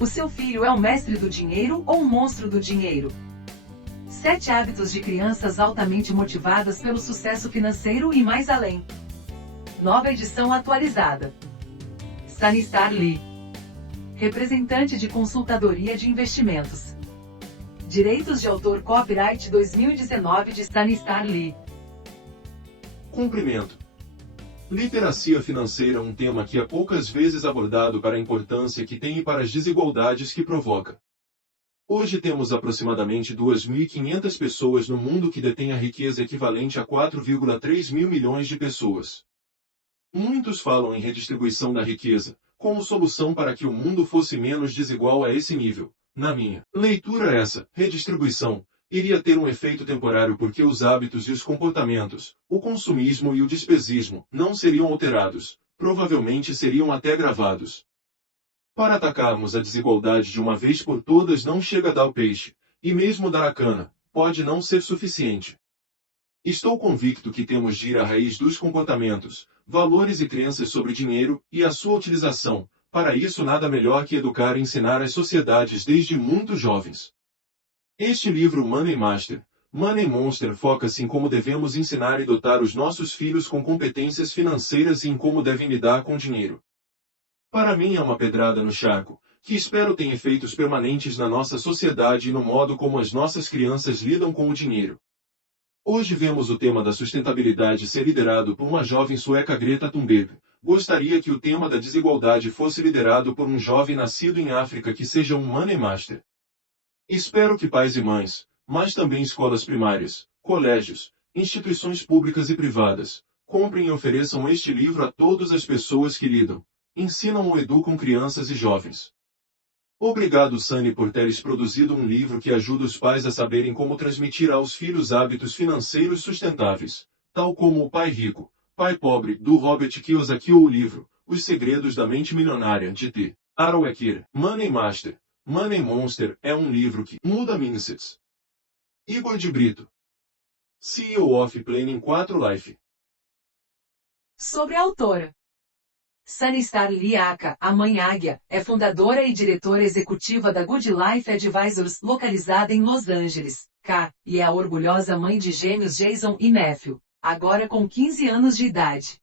O seu filho é um mestre do dinheiro ou um monstro do dinheiro? 7 hábitos de crianças altamente motivadas pelo sucesso financeiro e mais além. Nova edição atualizada. Stanistar Lee, representante de consultadoria de investimentos. Direitos de autor Copyright 2019 de Stanistar Lee. Cumprimento. Literacia financeira é um tema que é poucas vezes abordado para a importância que tem e para as desigualdades que provoca. Hoje temos aproximadamente 2.500 pessoas no mundo que detêm a riqueza equivalente a 4,3 mil milhões de pessoas. Muitos falam em redistribuição da riqueza, como solução para que o mundo fosse menos desigual a esse nível. Na minha leitura, essa redistribuição iria ter um efeito temporário porque os hábitos e os comportamentos, o consumismo e o despesismo, não seriam alterados, provavelmente seriam até agravados. Para atacarmos a desigualdade de uma vez por todas não chega a dar o peixe, e mesmo dar a cana, pode não ser suficiente. Estou convicto que temos de ir à raiz dos comportamentos, valores e crenças sobre dinheiro e a sua utilização. Para isso nada melhor que educar e ensinar as sociedades desde muito jovens. Este livro Money Master, Money Monster foca-se em como devemos ensinar e dotar os nossos filhos com competências financeiras e em como devem lidar com dinheiro. Para mim é uma pedrada no charco, que espero tenha efeitos permanentes na nossa sociedade e no modo como as nossas crianças lidam com o dinheiro. Hoje vemos o tema da sustentabilidade ser liderado por uma jovem sueca, Greta Thunberg. Gostaria que o tema da desigualdade fosse liderado por um jovem nascido em África que seja um Money Master. Espero que pais e mães, mas também escolas primárias, colégios, instituições públicas e privadas, comprem e ofereçam este livro a todas as pessoas que lidam, ensinam ou educam crianças e jovens. Obrigado, Sunny, por teres produzido um livro que ajuda os pais a saberem como transmitir aos filhos hábitos financeiros sustentáveis, tal como O Pai Rico, Pai Pobre, do Robert Kiyosaki, ou o livro Os Segredos da Mente Milionária, de T. Harv Eker. Money Master, Money Monster é um livro que muda mindsets. Igor de Brito, CEO of Planning 4 Life. Sobre a autora. Stanistar Lee Aka, a Mãe Águia, é fundadora e diretora executiva da Good Life Advisors, localizada em Los Angeles, CA, e é a orgulhosa mãe de gêmeos Jason e Matthew, agora com 15 anos de idade.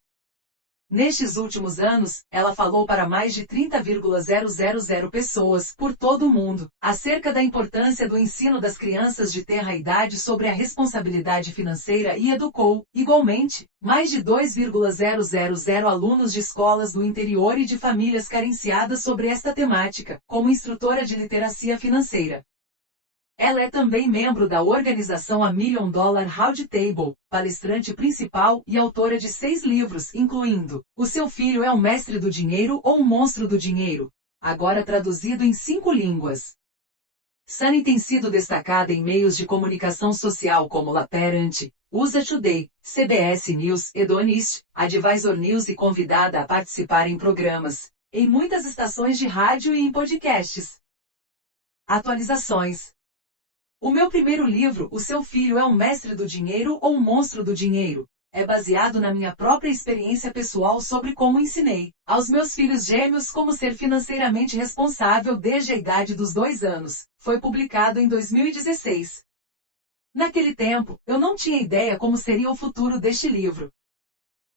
Nestes últimos anos, ela falou para mais de 30,000 pessoas por todo o mundo, acerca da importância do ensino das crianças de tenra idade sobre a responsabilidade financeira e educou, igualmente, mais de 2,000 alunos de escolas do interior e de famílias carenciadas sobre esta temática, como instrutora de literacia financeira. Ela é também membro da organização A $1 Million Roundtable, palestrante principal e autora de 6 livros, incluindo O Seu Filho é um Mestre do Dinheiro ou um Monstro do Dinheiro, agora traduzido em 5 línguas. Sunny tem sido destacada em meios de comunicação social como La Parent, USA Today, CBS News, Edonist, Advisor News e convidada a participar em programas, em muitas estações de rádio e em podcasts. Atualizações. O meu primeiro livro, O Seu Filho é um Mestre do Dinheiro ou um Monstro do Dinheiro, é baseado na minha própria experiência pessoal sobre como ensinei aos meus filhos gêmeos como ser financeiramente responsável desde a idade dos 2 anos. Foi publicado em 2016. Naquele tempo, eu não tinha ideia como seria o futuro deste livro.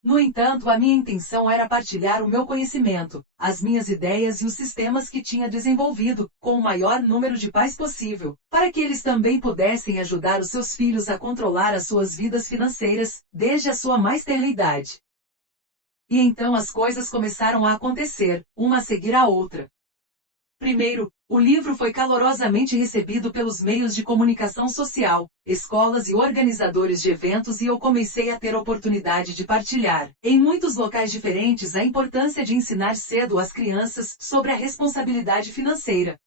No entanto, a minha intenção era partilhar o meu conhecimento, as minhas ideias e os sistemas que tinha desenvolvido, com o maior número de pais possível, para que eles também pudessem ajudar os seus filhos a controlar as suas vidas financeiras, desde a sua mais tenra idade. E então as coisas começaram a acontecer, uma a seguir a outra. Primeiro, o livro foi calorosamente recebido pelos meios de comunicação social, escolas e organizadores de eventos e eu comecei a ter oportunidade de partilhar, em muitos locais diferentes, a importância de ensinar cedo às crianças sobre a responsabilidade financeira.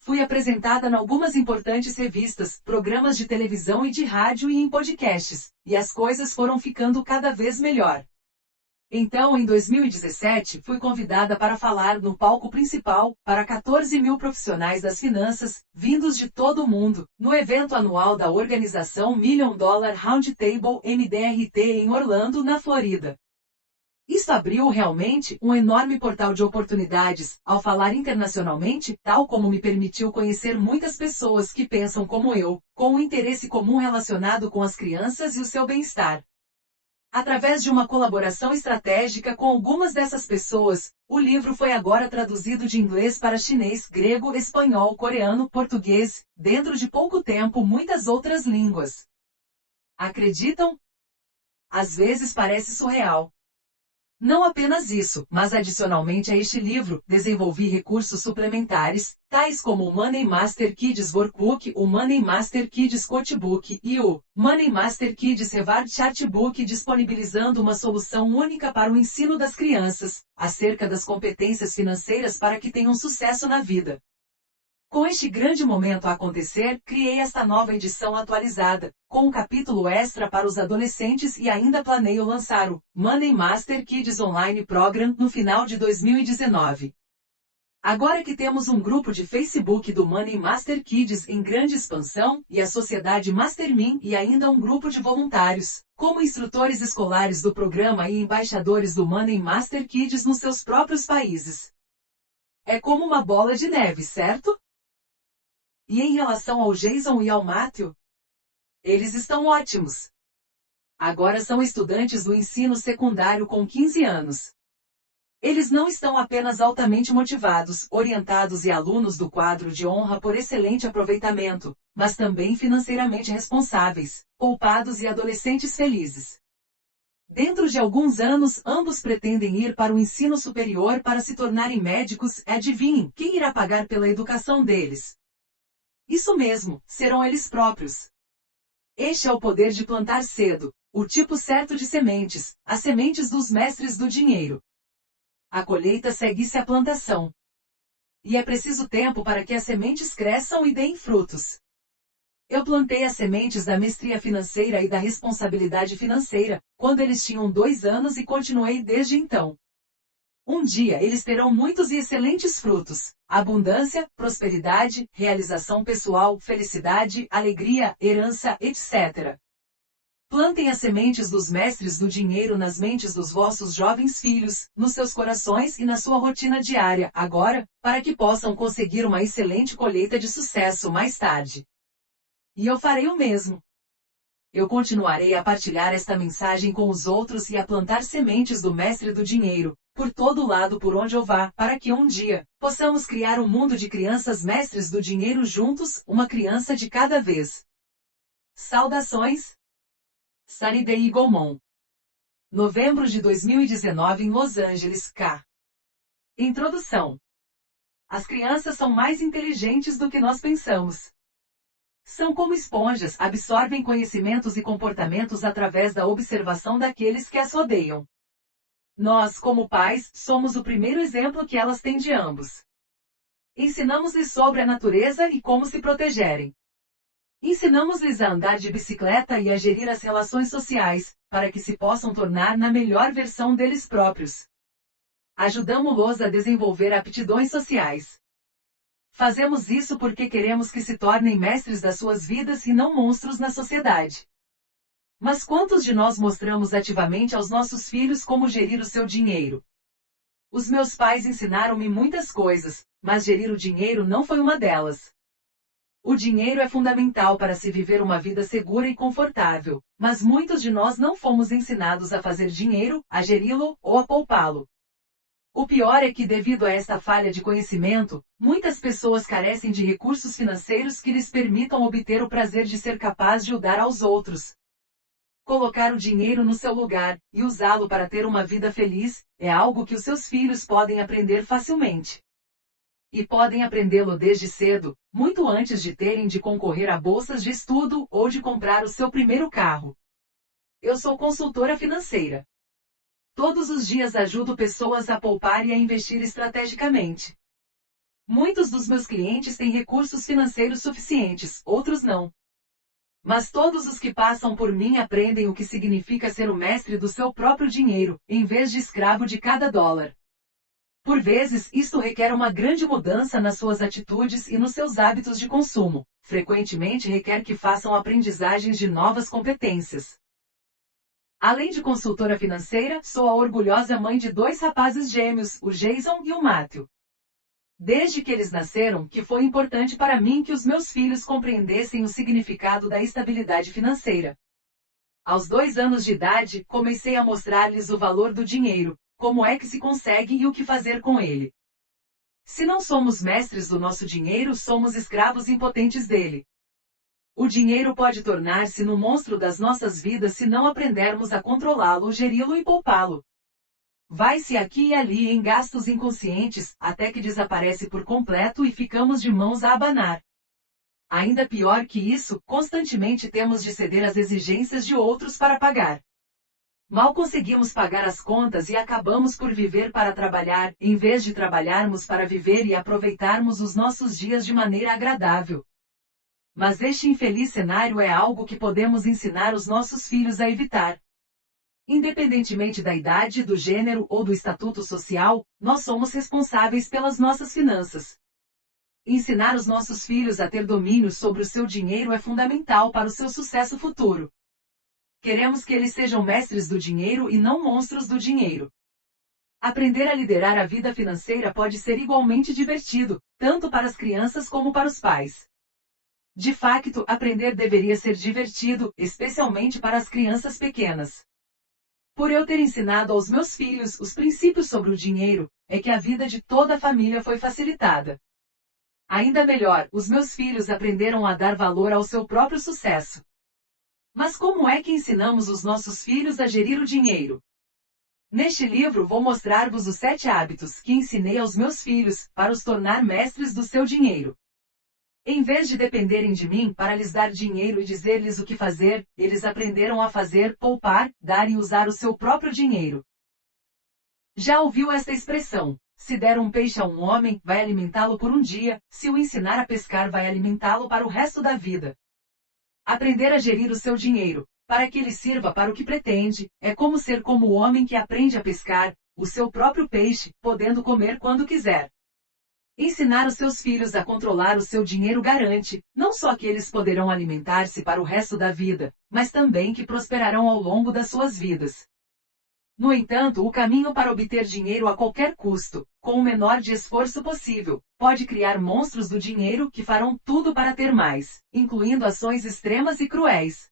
Fui apresentada em algumas importantes revistas, programas de televisão e de rádio e em podcasts, e as coisas foram ficando cada vez melhor. Então, em 2017, fui convidada para falar no palco principal, para 14 mil profissionais das finanças, vindos de todo o mundo, no evento anual da organização $1 Million Roundtable MDRT em Orlando, na Flórida. Isto abriu realmente um enorme portal de oportunidades, ao falar internacionalmente, tal como me permitiu conhecer muitas pessoas que pensam como eu, com um interesse comum relacionado com as crianças e o seu bem-estar. Através de uma colaboração estratégica com algumas dessas pessoas, o livro foi agora traduzido de inglês para chinês, grego, espanhol, coreano, português, dentro de pouco tempo muitas outras línguas. Acreditam? Às vezes parece surreal. Não apenas isso, mas adicionalmente a este livro, desenvolvi recursos suplementares, tais como o Money Master Kids Workbook, o Money Master Kids Coachbook e o Money Master Kids Reward Chartbook, disponibilizando uma solução única para o ensino das crianças, acerca das competências financeiras para que tenham sucesso na vida. Com este grande momento a acontecer, criei esta nova edição atualizada, com um capítulo extra para os adolescentes e ainda planeio lançar o Money Master Kids Online Program no final de 2019. Agora que temos um grupo de Facebook do Money Master Kids em grande expansão, e a sociedade Mastermind e ainda um grupo de voluntários, como instrutores escolares do programa e embaixadores do Money Master Kids nos seus próprios países. É como uma bola de neve, certo? E em relação ao Jason e ao Matthew? Eles estão ótimos. Agora são estudantes do ensino secundário com 15 anos. Eles não estão apenas altamente motivados, orientados e alunos do quadro de honra por excelente aproveitamento, mas também financeiramente responsáveis, poupados e adolescentes felizes. Dentro de alguns anos, ambos pretendem ir para o ensino superior para se tornarem médicos. Adivinhem, quem irá pagar pela educação deles? Isso mesmo, serão eles próprios. Este é o poder de plantar cedo, o tipo certo de sementes, as sementes dos mestres do dinheiro. A colheita segue-se à plantação. E é preciso tempo para que as sementes cresçam e deem frutos. Eu plantei as sementes da mestria financeira e da responsabilidade financeira, quando eles tinham 2 anos e continuei desde então. Um dia eles terão muitos e excelentes frutos: abundância, prosperidade, realização pessoal, felicidade, alegria, herança, etc. Plantem as sementes dos mestres do dinheiro nas mentes dos vossos jovens filhos, nos seus corações e na sua rotina diária, agora, para que possam conseguir uma excelente colheita de sucesso mais tarde. E eu farei o mesmo. Eu continuarei a partilhar esta mensagem com os outros e a plantar sementes do mestre do dinheiro, por todo lado por onde eu vá, para que um dia, possamos criar um mundo de crianças mestres do dinheiro juntos, uma criança de cada vez. Saudações! Sunny Day Goldman. Novembro de 2019 em Los Angeles, CA. Introdução. As crianças são mais inteligentes do que nós pensamos. São como esponjas, absorvem conhecimentos e comportamentos através da observação daqueles que as rodeiam. Nós, como pais, somos o primeiro exemplo que elas têm de ambos. Ensinamos-lhes sobre a natureza e como se protegerem. Ensinamos-lhes a andar de bicicleta e a gerir as relações sociais, para que se possam tornar na melhor versão deles próprios. Ajudamos-los a desenvolver aptidões sociais. Fazemos isso porque queremos que se tornem mestres das suas vidas e não monstros na sociedade. Mas quantos de nós mostramos ativamente aos nossos filhos como gerir o seu dinheiro? Os meus pais ensinaram-me muitas coisas, mas gerir o dinheiro não foi uma delas. O dinheiro é fundamental para se viver uma vida segura e confortável, mas muitos de nós não fomos ensinados a fazer dinheiro, a geri-lo ou a poupá-lo. O pior é que, devido a esta falha de conhecimento, muitas pessoas carecem de recursos financeiros que lhes permitam obter o prazer de ser capaz de o dar aos outros. Colocar o dinheiro no seu lugar, e usá-lo para ter uma vida feliz, é algo que os seus filhos podem aprender facilmente. E podem aprendê-lo desde cedo, muito antes de terem de concorrer a bolsas de estudo ou de comprar o seu primeiro carro. Eu sou consultora financeira. Todos os dias ajudo pessoas a poupar e a investir estrategicamente. Muitos dos meus clientes têm recursos financeiros suficientes, outros não. Mas todos os que passam por mim aprendem o que significa ser o mestre do seu próprio dinheiro, em vez de escravo de cada dólar. Por vezes, isto requer uma grande mudança nas suas atitudes e nos seus hábitos de consumo. Frequentemente requer que façam aprendizagens de novas competências. Além de consultora financeira, sou a orgulhosa mãe de 2 rapazes gêmeos, o Jason e o Matthew. Desde que eles nasceram, que foi importante para mim que os meus filhos compreendessem o significado da estabilidade financeira. Aos 2 anos de idade, comecei a mostrar-lhes o valor do dinheiro, como é que se consegue e o que fazer com ele. Se não somos mestres do nosso dinheiro, somos escravos impotentes dele. O dinheiro pode tornar-se no monstro das nossas vidas se não aprendermos a controlá-lo, geri-lo e poupá-lo. Vai-se aqui e ali em gastos inconscientes, até que desaparece por completo e ficamos de mãos a abanar. Ainda pior que isso, constantemente temos de ceder às exigências de outros para pagar. Mal conseguimos pagar as contas e acabamos por viver para trabalhar, em vez de trabalharmos para viver e aproveitarmos os nossos dias de maneira agradável. Mas este infeliz cenário é algo que podemos ensinar os nossos filhos a evitar. Independentemente da idade, do gênero ou do estatuto social, nós somos responsáveis pelas nossas finanças. Ensinar os nossos filhos a ter domínio sobre o seu dinheiro é fundamental para o seu sucesso futuro. Queremos que eles sejam mestres do dinheiro e não monstros do dinheiro. Aprender a liderar a vida financeira pode ser igualmente divertido, tanto para as crianças como para os pais. De facto, aprender deveria ser divertido, especialmente para as crianças pequenas. Por eu ter ensinado aos meus filhos os princípios sobre o dinheiro, é que a vida de toda a família foi facilitada. Ainda melhor, os meus filhos aprenderam a dar valor ao seu próprio sucesso. Mas como é que ensinamos os nossos filhos a gerir o dinheiro? Neste livro vou mostrar-vos os 7 hábitos que ensinei aos meus filhos, para os tornar mestres do seu dinheiro. Em vez de dependerem de mim para lhes dar dinheiro e dizer-lhes o que fazer, eles aprenderam a fazer, poupar, dar e usar o seu próprio dinheiro. Já ouviu esta expressão? Se der um peixe a um homem, vai alimentá-lo por um dia, se o ensinar a pescar, vai alimentá-lo para o resto da vida. Aprender a gerir o seu dinheiro, para que ele sirva para o que pretende, é como ser como o homem que aprende a pescar, o seu próprio peixe, podendo comer quando quiser. Ensinar os seus filhos a controlar o seu dinheiro garante, não só que eles poderão alimentar-se para o resto da vida, mas também que prosperarão ao longo das suas vidas. No entanto, o caminho para obter dinheiro a qualquer custo, com o menor de esforço possível, pode criar monstros do dinheiro que farão tudo para ter mais, incluindo ações extremas e cruéis.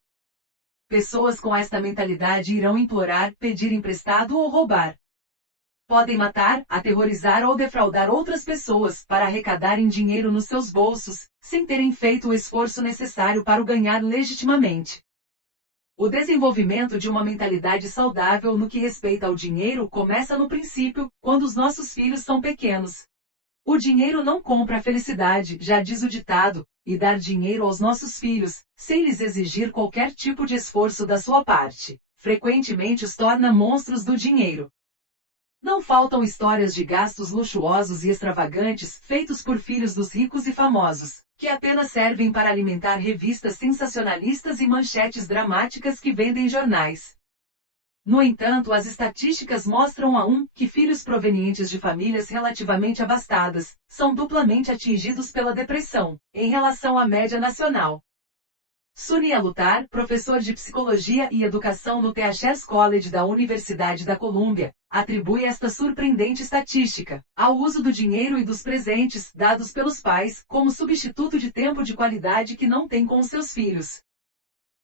Pessoas com esta mentalidade irão implorar, pedir emprestado ou roubar. Podem matar, aterrorizar ou defraudar outras pessoas para arrecadarem dinheiro nos seus bolsos, sem terem feito o esforço necessário para o ganhar legitimamente. O desenvolvimento de uma mentalidade saudável no que respeita ao dinheiro começa no princípio, quando os nossos filhos são pequenos. O dinheiro não compra a felicidade, já diz o ditado, e dar dinheiro aos nossos filhos, sem lhes exigir qualquer tipo de esforço da sua parte, frequentemente os torna monstros do dinheiro. Não faltam histórias de gastos luxuosos e extravagantes feitos por filhos dos ricos e famosos, que apenas servem para alimentar revistas sensacionalistas e manchetes dramáticas que vendem jornais. No entanto, as estatísticas mostram que filhos provenientes de famílias relativamente abastadas são duplamente atingidos pela depressão, em relação à média nacional. Suni Alutar, professor de Psicologia e Educação no Teachers College da Universidade da Colômbia, atribui esta surpreendente estatística ao uso do dinheiro e dos presentes dados pelos pais como substituto de tempo de qualidade que não têm com os seus filhos.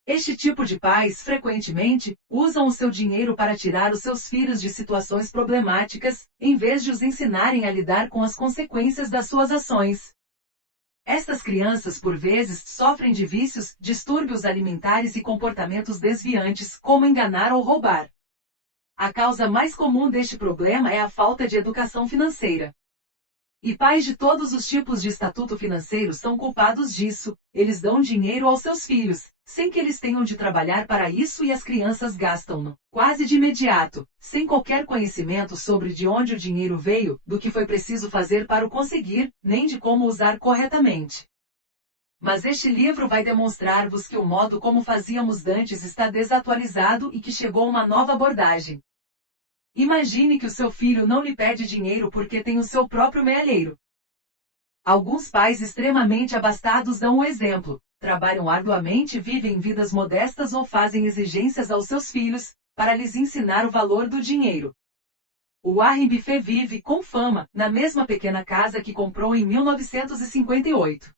Este tipo de pais frequentemente usam o seu dinheiro para tirar os seus filhos de situações problemáticas, em vez de os ensinarem a lidar com as consequências das suas ações. Estas crianças por vezes sofrem de vícios, distúrbios alimentares e comportamentos desviantes, como enganar ou roubar. A causa mais comum deste problema é a falta de educação financeira. E pais de todos os tipos de estatuto financeiro são culpados disso, eles dão dinheiro aos seus filhos, sem que eles tenham de trabalhar para isso e as crianças gastam-no, quase de imediato, sem qualquer conhecimento sobre de onde o dinheiro veio, do que foi preciso fazer para o conseguir, nem de como usar corretamente. Mas este livro vai demonstrar-vos que o modo como fazíamos antes está desatualizado e que chegou uma nova abordagem. Imagine que o seu filho não lhe pede dinheiro porque tem o seu próprio mealheiro. Alguns pais extremamente abastados dão o exemplo, trabalham arduamente, vivem vidas modestas ou fazem exigências aos seus filhos, para lhes ensinar o valor do dinheiro. O Warren Buffett vive, com fama, na mesma pequena casa que comprou em 1958.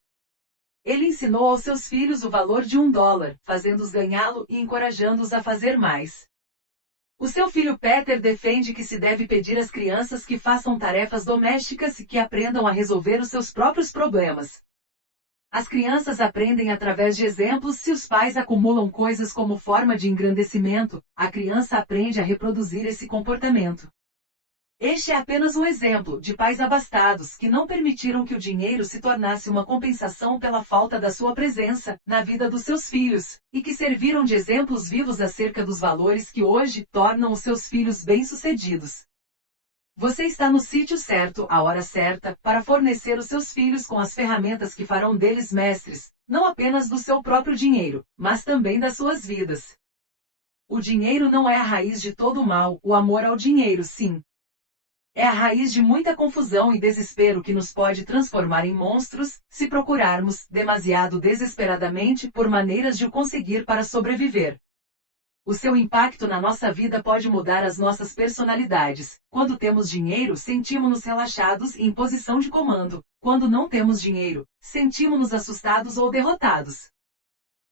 Ele ensinou aos seus filhos o valor de $1, fazendo-os ganhá-lo e encorajando-os a fazer mais. O seu filho Peter defende que se deve pedir às crianças que façam tarefas domésticas e que aprendam a resolver os seus próprios problemas. As crianças aprendem através de exemplos. Se os pais acumulam coisas como forma de engrandecimento, a criança aprende a reproduzir esse comportamento. Este é apenas um exemplo de pais abastados que não permitiram que o dinheiro se tornasse uma compensação pela falta da sua presença na vida dos seus filhos, e que serviram de exemplos vivos acerca dos valores que hoje tornam os seus filhos bem-sucedidos. Você está no sítio certo, à hora certa, para fornecer os seus filhos com as ferramentas que farão deles mestres, não apenas do seu próprio dinheiro, mas também das suas vidas. O dinheiro não é a raiz de todo o mal, o amor ao dinheiro, sim. É a raiz de muita confusão e desespero que nos pode transformar em monstros, se procurarmos, demasiado desesperadamente, por maneiras de o conseguir para sobreviver. O seu impacto na nossa vida pode mudar as nossas personalidades. Quando temos dinheiro, sentimos-nos relaxados e em posição de comando. Quando não temos dinheiro, sentimos-nos assustados ou derrotados.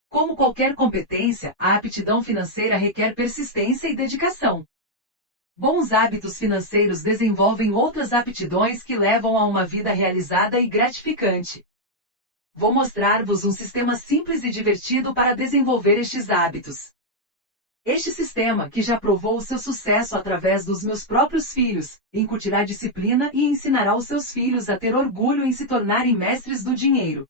Como qualquer competência, a aptidão financeira requer persistência e dedicação. Bons hábitos financeiros desenvolvem outras aptidões que levam a uma vida realizada e gratificante. Vou mostrar-vos um sistema simples e divertido para desenvolver estes hábitos. Este sistema, que já provou o seu sucesso através dos meus próprios filhos, incutirá disciplina e ensinará aos seus filhos a ter orgulho em se tornarem mestres do dinheiro.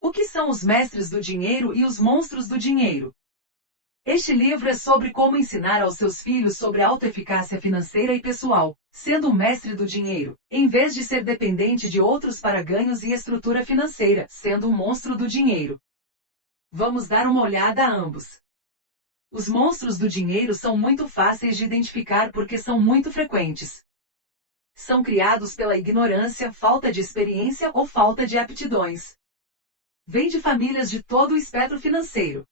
O que são os mestres do dinheiro e os monstros do dinheiro? Este livro é sobre como ensinar aos seus filhos sobre autoeficácia financeira e pessoal, sendo um mestre do dinheiro, em vez de ser dependente de outros para ganhos e estrutura financeira, sendo um monstro do dinheiro. Vamos dar uma olhada a ambos. Os monstros do dinheiro são muito fáceis de identificar porque são muito frequentes. São criados pela ignorância, falta de experiência ou falta de aptidões. Vêm de famílias de todo o espectro financeiro.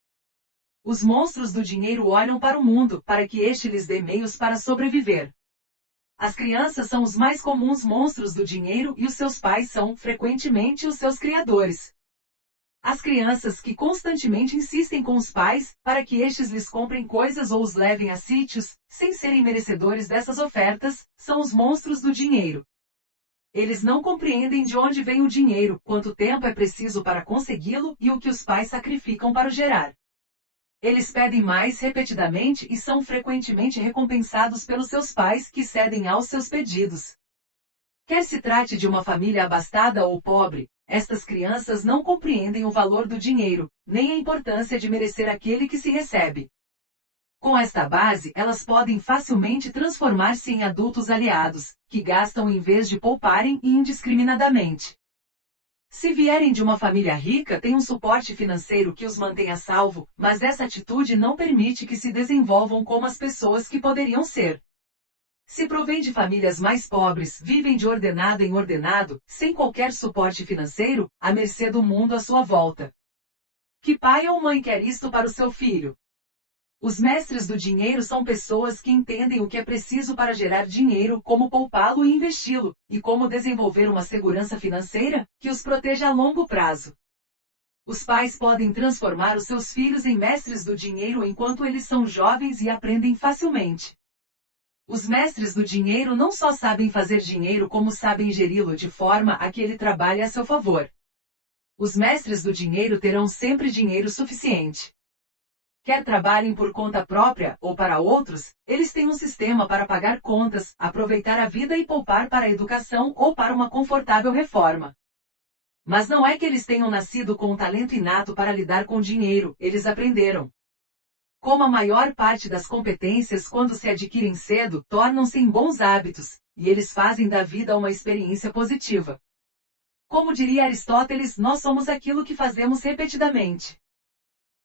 Os monstros do dinheiro olham para o mundo, para que este lhes dê meios para sobreviver. As crianças são os mais comuns monstros do dinheiro e os seus pais são, frequentemente, os seus criadores. As crianças que constantemente insistem com os pais, para que estes lhes comprem coisas ou os levem a sítios, sem serem merecedores dessas ofertas, são os monstros do dinheiro. Eles não compreendem de onde vem o dinheiro, quanto tempo é preciso para consegui-lo e o que os pais sacrificam para o gerar. Eles pedem mais repetidamente e são frequentemente recompensados pelos seus pais, que cedem aos seus pedidos. Quer se trate de uma família abastada ou pobre, estas crianças não compreendem o valor do dinheiro, nem a importância de merecer aquele que se recebe. Com esta base, elas podem facilmente transformar-se em adultos aliados, que gastam em vez de pouparem e indiscriminadamente. Se vierem de uma família rica, têm um suporte financeiro que os mantém a salvo, mas essa atitude não permite que se desenvolvam como as pessoas que poderiam ser. Se provém de famílias mais pobres, vivem de ordenado em ordenado, sem qualquer suporte financeiro, à mercê do mundo à sua volta. Que pai ou mãe quer isto para o seu filho? Os mestres do dinheiro são pessoas que entendem o que é preciso para gerar dinheiro, como poupá-lo e investi-lo, e como desenvolver uma segurança financeira que os proteja a longo prazo. Os pais podem transformar os seus filhos em mestres do dinheiro enquanto eles são jovens e aprendem facilmente. Os mestres do dinheiro não só sabem fazer dinheiro, como sabem geri-lo de forma a que ele trabalhe a seu favor. Os mestres do dinheiro terão sempre dinheiro suficiente. Quer trabalhem por conta própria, ou para outros, eles têm um sistema para pagar contas, aproveitar a vida e poupar para a educação ou para uma confortável reforma. Mas não é que eles tenham nascido com um talento inato para lidar com dinheiro, eles aprenderam. Como a maior parte das competências, quando se adquirem cedo, tornam-se em bons hábitos, e eles fazem da vida uma experiência positiva. Como diria Aristóteles, nós somos aquilo que fazemos repetidamente.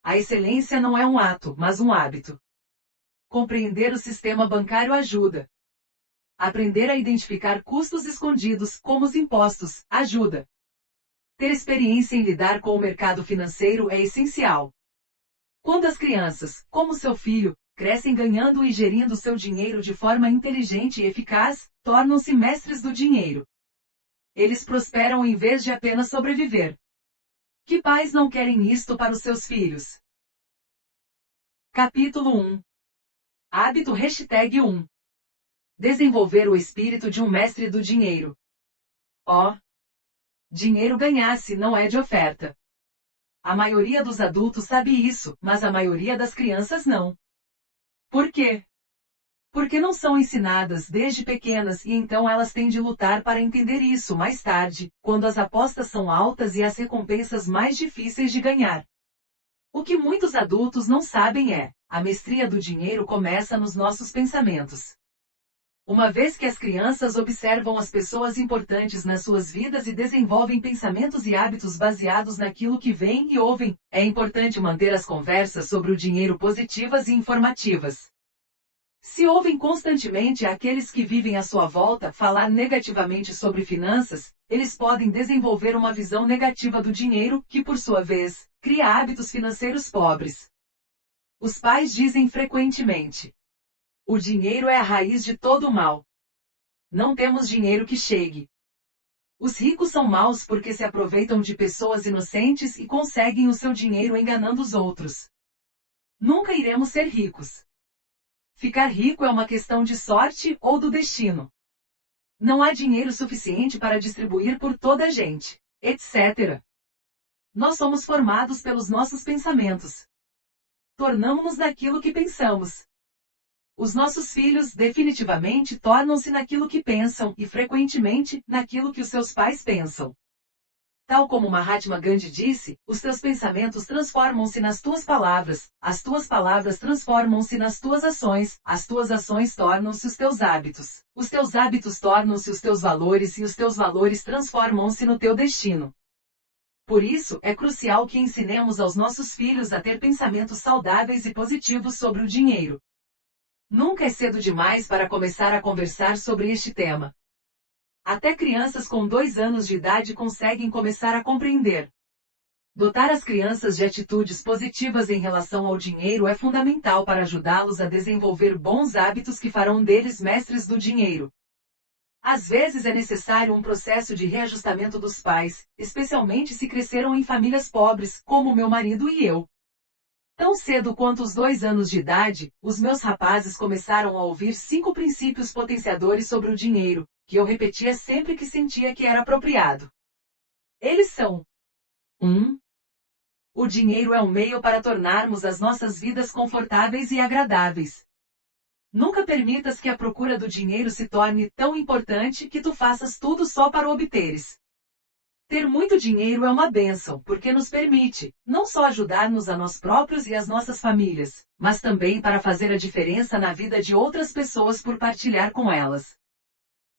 A excelência não é um ato, mas um hábito. Compreender o sistema bancário ajuda. Aprender a identificar custos escondidos, como os impostos, ajuda. Ter experiência em lidar com o mercado financeiro é essencial. Quando as crianças, como seu filho, crescem ganhando e gerindo seu dinheiro de forma inteligente e eficaz, tornam-se mestres do dinheiro. Eles prosperam em vez de apenas sobreviver. Que pais não querem isto para os seus filhos? Capítulo 1. Hábito #1. Desenvolver o espírito de um mestre do dinheiro. Dinheiro ganhar-se não é de oferta. A maioria dos adultos sabe isso, mas a maioria das crianças não. Por quê? Porque não são ensinadas desde pequenas e então elas têm de lutar para entender isso mais tarde, quando as apostas são altas e as recompensas mais difíceis de ganhar. O que muitos adultos não sabem é, a mestria do dinheiro começa nos nossos pensamentos. Uma vez que as crianças observam as pessoas importantes nas suas vidas e desenvolvem pensamentos e hábitos baseados naquilo que veem e ouvem, é importante manter as conversas sobre o dinheiro positivas e informativas. Se ouvem constantemente aqueles que vivem à sua volta falar negativamente sobre finanças, eles podem desenvolver uma visão negativa do dinheiro, que por sua vez, cria hábitos financeiros pobres. Os pais dizem frequentemente: o dinheiro é a raiz de todo o mal. Não temos dinheiro que chegue. Os ricos são maus porque se aproveitam de pessoas inocentes e conseguem o seu dinheiro enganando os outros. Nunca iremos ser ricos. Ficar rico é uma questão de sorte ou do destino. Não há dinheiro suficiente para distribuir por toda a gente, etc. Nós somos formados pelos nossos pensamentos. Tornamo-nos naquilo que pensamos. Os nossos filhos definitivamente tornam-se naquilo que pensam e frequentemente naquilo que os seus pais pensam. Tal como Mahatma Gandhi disse, os teus pensamentos transformam-se nas tuas palavras, as tuas palavras transformam-se nas tuas ações, as tuas ações tornam-se os teus hábitos tornam-se os teus valores e os teus valores transformam-se no teu destino. Por isso, é crucial que ensinemos aos nossos filhos a ter pensamentos saudáveis e positivos sobre o dinheiro. Nunca é cedo demais para começar a conversar sobre este tema. Até crianças com 2 anos de idade conseguem começar a compreender. Dotar as crianças de atitudes positivas em relação ao dinheiro é fundamental para ajudá-los a desenvolver bons hábitos que farão deles mestres do dinheiro. Às vezes é necessário um processo de reajustamento dos pais, especialmente se cresceram em famílias pobres, como meu marido e eu. Tão cedo quanto os 2 anos de idade, os meus rapazes começaram a ouvir 5 princípios potenciadores sobre o dinheiro, que eu repetia sempre que sentia que era apropriado. Eles são: 1. O dinheiro é um meio para tornarmos as nossas vidas confortáveis e agradáveis. Nunca permitas que a procura do dinheiro se torne tão importante que tu faças tudo só para o obteres. Ter muito dinheiro é uma bênção, porque nos permite, não só ajudar-nos a nós próprios e as nossas famílias, mas também para fazer a diferença na vida de outras pessoas por partilhar com elas.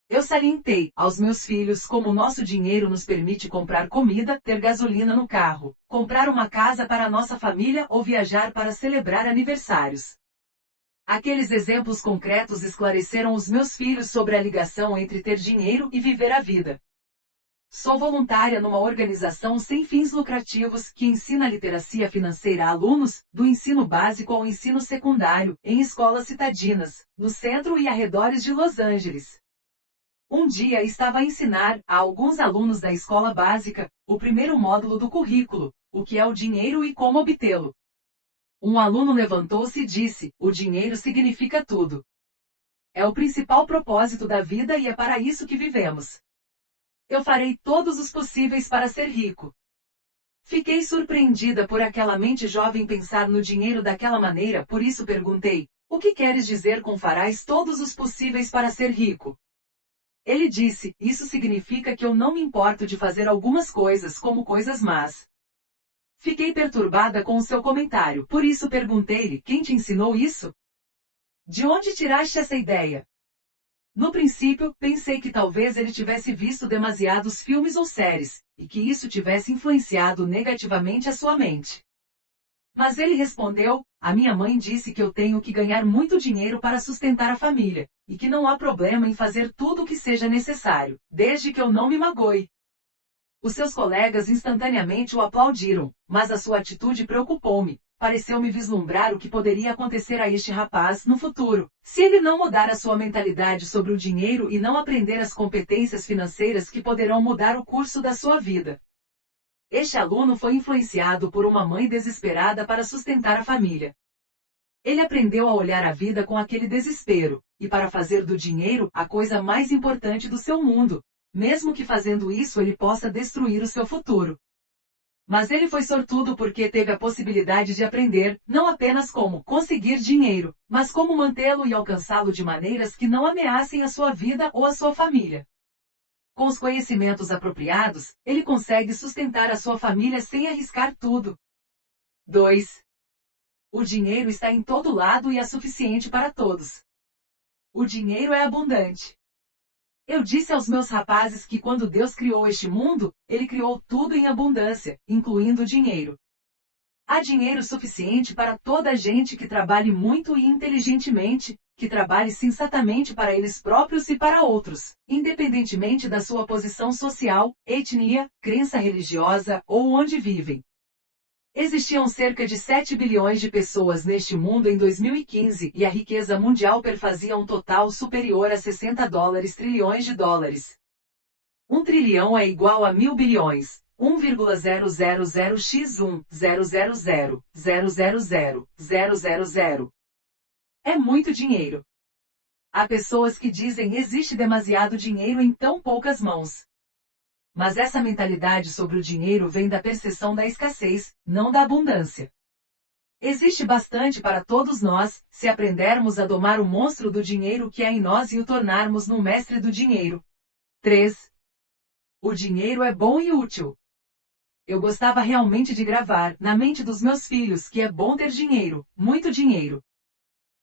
Eu salientei aos meus filhos como o nosso dinheiro nos permite comprar comida, ter gasolina no carro, comprar uma casa para a nossa família ou viajar para celebrar aniversários. Aqueles exemplos concretos esclareceram os meus filhos sobre a ligação entre ter dinheiro e viver a vida. Sou voluntária numa organização sem fins lucrativos que ensina literacia financeira a alunos, do ensino básico ao ensino secundário, em escolas citadinas, no centro e arredores de Los Angeles. Um dia estava a ensinar a alguns alunos da escola básica o primeiro módulo do currículo, o que é o dinheiro e como obtê-lo. Um aluno levantou-se e disse: o dinheiro significa tudo. É o principal propósito da vida e é para isso que vivemos. Eu farei todos os possíveis para ser rico. Fiquei surpreendida por aquela mente jovem pensar no dinheiro daquela maneira, por isso perguntei: o que queres dizer com farás todos os possíveis para ser rico? Ele disse: isso significa que eu não me importo de fazer algumas coisas como coisas más. Fiquei perturbada com o seu comentário, por isso perguntei-lhe: quem te ensinou isso? De onde tiraste essa ideia? No princípio, pensei que talvez ele tivesse visto demasiados filmes ou séries, e que isso tivesse influenciado negativamente a sua mente. Mas ele respondeu: a minha mãe disse que eu tenho que ganhar muito dinheiro para sustentar a família, e que não há problema em fazer tudo o que seja necessário, desde que eu não me magoe. Os seus colegas instantaneamente o aplaudiram, mas a sua atitude preocupou-me, pareceu-me vislumbrar o que poderia acontecer a este rapaz no futuro, se ele não mudar a sua mentalidade sobre o dinheiro e não aprender as competências financeiras que poderão mudar o curso da sua vida. Este aluno foi influenciado por uma mãe desesperada para sustentar a família. Ele aprendeu a olhar a vida com aquele desespero, e para fazer do dinheiro a coisa mais importante do seu mundo, mesmo que fazendo isso ele possa destruir o seu futuro. Mas ele foi sortudo porque teve a possibilidade de aprender, não apenas como conseguir dinheiro, mas como mantê-lo e alcançá-lo de maneiras que não ameacem a sua vida ou a sua família. Com os conhecimentos apropriados, ele consegue sustentar a sua família sem arriscar tudo. 2. O dinheiro está em todo lado e é suficiente para todos. O dinheiro é abundante. Eu disse aos meus rapazes que quando Deus criou este mundo, Ele criou tudo em abundância, incluindo o dinheiro. Há dinheiro suficiente para toda a gente que trabalhe muito e inteligentemente, que trabalhe sensatamente para eles próprios e para outros, independentemente da sua posição social, etnia, crença religiosa ou onde vivem. Existiam cerca de 7 bilhões de pessoas neste mundo em 2015 e a riqueza mundial perfazia um total superior a 60 trilhões de dólares. 1 trilhão é igual a 1.000 bilhões, 1,000x1,000,000,000. É muito dinheiro. Há pessoas que dizem existe demasiado dinheiro em tão poucas mãos. Mas essa mentalidade sobre o dinheiro vem da percepção da escassez, não da abundância. Existe bastante para todos nós, se aprendermos a domar o monstro do dinheiro que há em nós e o tornarmos no mestre do dinheiro. 3. O dinheiro é bom e útil. Eu gostava realmente de gravar na mente dos meus filhos que é bom ter dinheiro, muito dinheiro.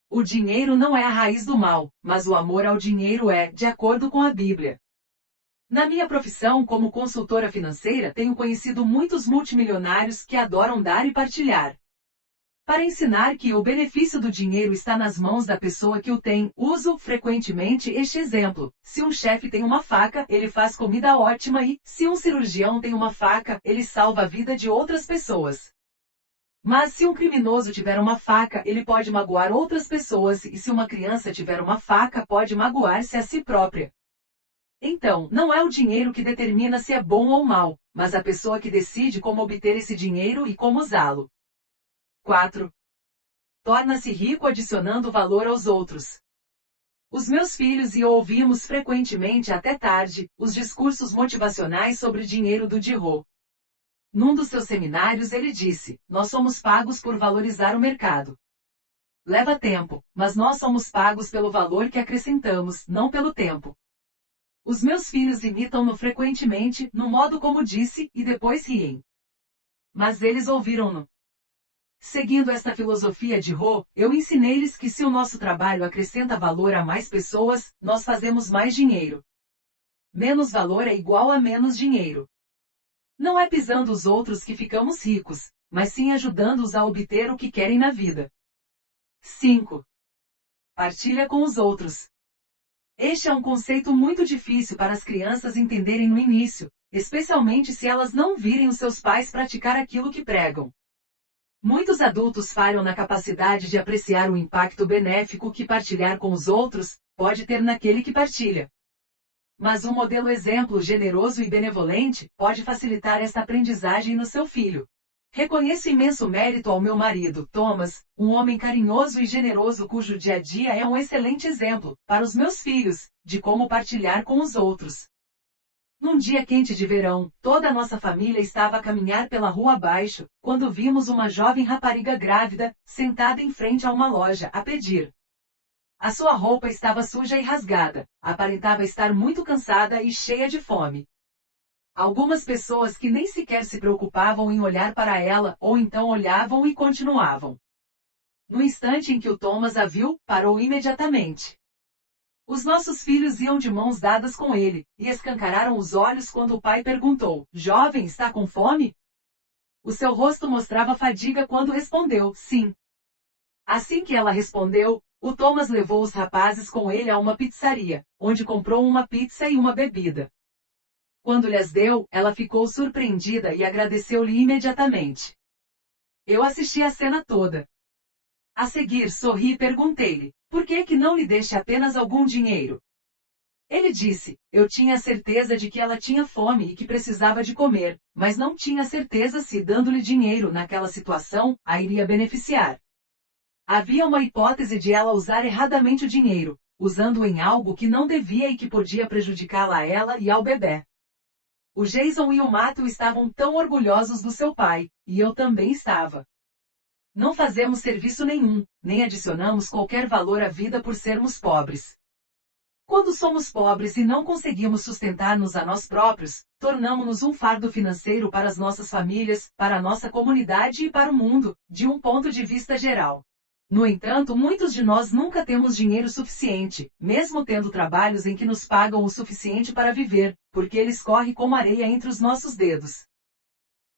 O dinheiro não é a raiz do mal, mas o amor ao dinheiro é, de acordo com a Bíblia. Na minha profissão como consultora financeira, tenho conhecido muitos multimilionários que adoram dar e partilhar. Para ensinar que o benefício do dinheiro está nas mãos da pessoa que o tem, uso frequentemente este exemplo. Se um chefe tem uma faca, ele faz comida ótima e, se um cirurgião tem uma faca, ele salva a vida de outras pessoas. Mas se um criminoso tiver uma faca, ele pode magoar outras pessoas e se uma criança tiver uma faca, pode magoar-se a si própria. Então, não é o dinheiro que determina se é bom ou mal, mas a pessoa que decide como obter esse dinheiro e como usá-lo. 4. Torna-se rico adicionando valor aos outros. Os meus filhos e eu ouvimos frequentemente até tarde os discursos motivacionais sobre dinheiro do Dhiro. Num dos seus seminários ele disse, nós somos pagos por valorizar o mercado. Leva tempo, mas nós somos pagos pelo valor que acrescentamos, não pelo tempo. Os meus filhos imitam-no frequentemente, no modo como disse, e depois riem. Mas eles ouviram-no. Seguindo esta filosofia de Ho, eu ensinei-lhes que se o nosso trabalho acrescenta valor a mais pessoas, nós fazemos mais dinheiro. Menos valor é igual a menos dinheiro. Não é pisando os outros que ficamos ricos, mas sim ajudando-os a obter o que querem na vida. 5. Partilha com os outros. Este é um conceito muito difícil para as crianças entenderem no início, especialmente se elas não virem os seus pais praticar aquilo que pregam. Muitos adultos falham na capacidade de apreciar o impacto benéfico que partilhar com os outros pode ter naquele que partilha. Mas um modelo exemplo generoso e benevolente pode facilitar esta aprendizagem no seu filho. Reconheço imenso mérito ao meu marido, Thomas, um homem carinhoso e generoso cujo dia a dia é um excelente exemplo, para os meus filhos, de como partilhar com os outros. Num dia quente de verão, toda a nossa família estava a caminhar pela rua abaixo, quando vimos uma jovem rapariga grávida, sentada em frente a uma loja, a pedir. A sua roupa estava suja e rasgada, aparentava estar muito cansada e cheia de fome. Algumas pessoas que nem sequer se preocupavam em olhar para ela, ou então olhavam e continuavam. No instante em que o Thomas a viu, parou imediatamente. Os nossos filhos iam de mãos dadas com ele, e escancararam os olhos quando o pai perguntou, jovem, está com fome? O seu rosto mostrava fadiga quando respondeu, sim. Assim que ela respondeu, o Thomas levou os rapazes com ele a uma pizzaria, onde comprou uma pizza e uma bebida. Quando lhes deu, ela ficou surpreendida e agradeceu-lhe imediatamente. Eu assisti a cena toda. A seguir sorri e perguntei-lhe, por que que não lhe deixe apenas algum dinheiro? Ele disse, eu tinha certeza de que ela tinha fome e que precisava de comer, mas não tinha certeza se dando-lhe dinheiro naquela situação, a iria beneficiar. Havia uma hipótese de ela usar erradamente o dinheiro, usando-o em algo que não devia e que podia prejudicá-la a ela e ao bebê. O Jason e o Matthew estavam tão orgulhosos do seu pai, e eu também estava. Não fazemos serviço nenhum, nem adicionamos qualquer valor à vida por sermos pobres. Quando somos pobres e não conseguimos sustentar-nos a nós próprios, tornamo-nos um fardo financeiro para as nossas famílias, para a nossa comunidade e para o mundo, de um ponto de vista geral. No entanto, muitos de nós nunca temos dinheiro suficiente, mesmo tendo trabalhos em que nos pagam o suficiente para viver, porque eles correm como areia entre os nossos dedos.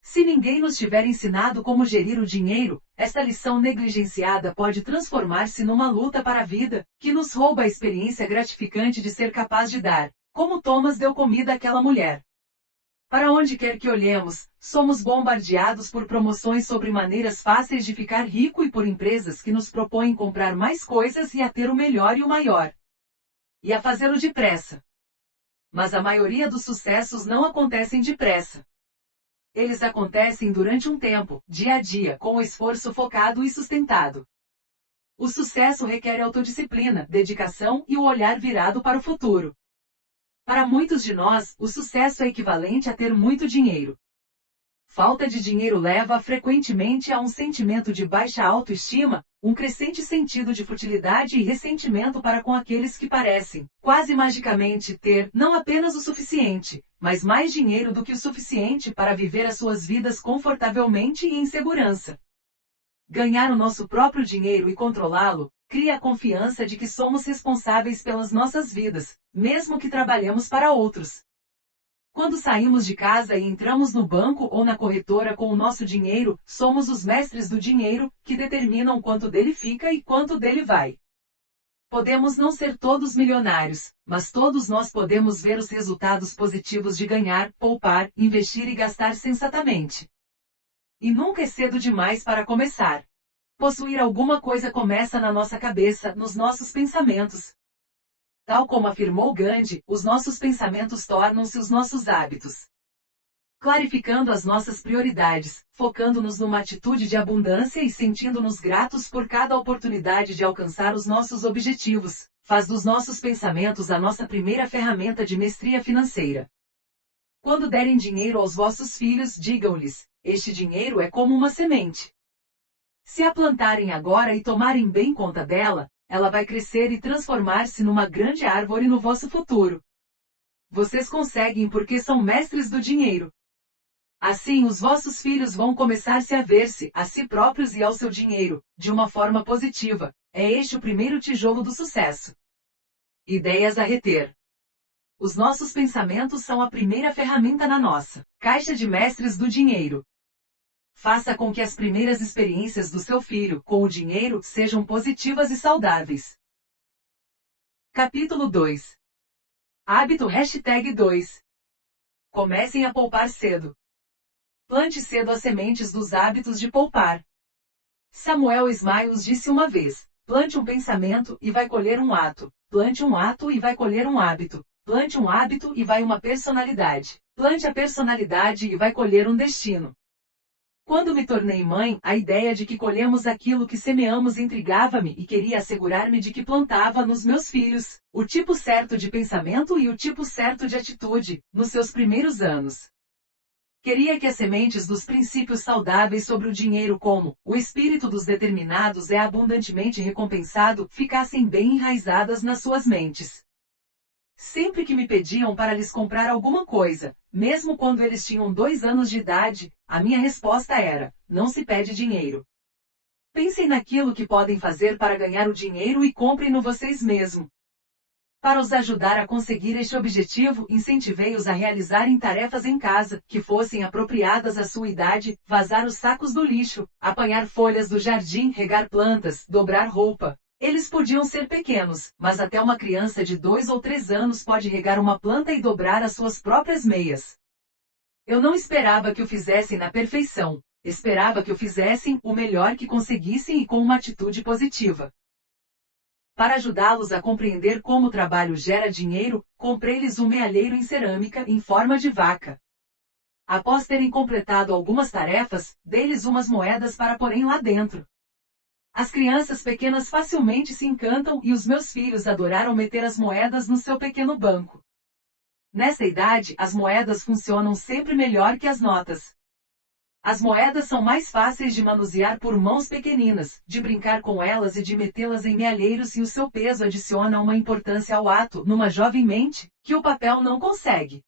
Se ninguém nos tiver ensinado como gerir o dinheiro, esta lição negligenciada pode transformar-se numa luta para a vida, que nos rouba a experiência gratificante de ser capaz de dar, como Thomas deu comida àquela mulher. Para onde quer que olhemos, somos bombardeados por promoções sobre maneiras fáceis de ficar rico e por empresas que nos propõem comprar mais coisas e a ter o melhor e o maior. E a fazê-lo depressa. Mas a maioria dos sucessos não acontecem depressa. Eles acontecem durante um tempo, dia a dia, com o esforço focado e sustentado. O sucesso requer autodisciplina, dedicação e o olhar virado para o futuro. Para muitos de nós, o sucesso é equivalente a ter muito dinheiro. Falta de dinheiro leva frequentemente a um sentimento de baixa autoestima, um crescente sentido de futilidade e ressentimento para com aqueles que parecem, quase magicamente, ter não apenas o suficiente, mas mais dinheiro do que o suficiente para viver as suas vidas confortavelmente e em segurança. Ganhar o nosso próprio dinheiro e controlá-lo, cria a confiança de que somos responsáveis pelas nossas vidas, mesmo que trabalhemos para outros. Quando saímos de casa e entramos no banco ou na corretora com o nosso dinheiro, somos os mestres do dinheiro, que determinam quanto dele fica e quanto dele vai. Podemos não ser todos milionários, mas todos nós podemos ver os resultados positivos de ganhar, poupar, investir e gastar sensatamente. E nunca é cedo demais para começar. Possuir alguma coisa começa na nossa cabeça, nos nossos pensamentos. Tal como afirmou Gandhi, os nossos pensamentos tornam-se os nossos hábitos. Clarificando as nossas prioridades, focando-nos numa atitude de abundância e sentindo-nos gratos por cada oportunidade de alcançar os nossos objetivos, faz dos nossos pensamentos a nossa primeira ferramenta de mestria financeira. Quando derem dinheiro aos vossos filhos, digam-lhes, este dinheiro é como uma semente. Se a plantarem agora e tomarem bem conta dela, ela vai crescer e transformar-se numa grande árvore no vosso futuro. Vocês conseguem porque são mestres do dinheiro. Assim os vossos filhos vão começar-se a ver-se, a si próprios e ao seu dinheiro, de uma forma positiva. É este o primeiro tijolo do sucesso. Ideias a reter. Os nossos pensamentos são a primeira ferramenta na nossa caixa de mestres do dinheiro. Faça com que as primeiras experiências do seu filho com o dinheiro sejam positivas e saudáveis. Capítulo 2. Hábito #2. Comecem a poupar cedo. Plante cedo as sementes dos hábitos de poupar. Samuel Smiles disse uma vez, plante um pensamento e vai colher um ato. Plante um ato e vai colher um hábito. Plante um hábito e vai uma personalidade. Plante a personalidade e vai colher um destino. Quando me tornei mãe, a ideia de que colhemos aquilo que semeamos intrigava-me e queria assegurar-me de que plantava nos meus filhos o tipo certo de pensamento e o tipo certo de atitude, nos seus primeiros anos. Queria que as sementes dos princípios saudáveis sobre o dinheiro como o espírito dos determinados é abundantemente recompensado ficassem bem enraizadas nas suas mentes. Sempre que me pediam para lhes comprar alguma coisa, mesmo quando eles tinham 2 anos de idade, a minha resposta era, não se pede dinheiro. Pensem naquilo que podem fazer para ganhar o dinheiro e comprem-no vocês mesmos. Para os ajudar a conseguir este objetivo, incentivei-os a realizarem tarefas em casa, que fossem apropriadas à sua idade, vazar os sacos do lixo, apanhar folhas do jardim, regar plantas, dobrar roupa. Eles podiam ser pequenos, mas até uma criança de 2 ou 3 anos pode regar uma planta e dobrar as suas próprias meias. Eu não esperava que o fizessem na perfeição, Esperava que o fizessem o melhor que conseguissem e com uma atitude positiva. Para ajudá-los a compreender como o trabalho gera dinheiro, comprei-lhes um mealheiro em cerâmica em forma de vaca. Após terem completado algumas tarefas, dei-lhes umas moedas para porem lá dentro. As crianças pequenas facilmente se encantam e os meus filhos adoraram meter as moedas no seu pequeno banco. Nessa idade, as moedas funcionam sempre melhor que as notas. As moedas são mais fáceis de manusear por mãos pequeninas, de brincar com elas e de metê-las em mealheiros, e o seu peso adiciona uma importância ao ato, numa jovem mente, que o papel não consegue.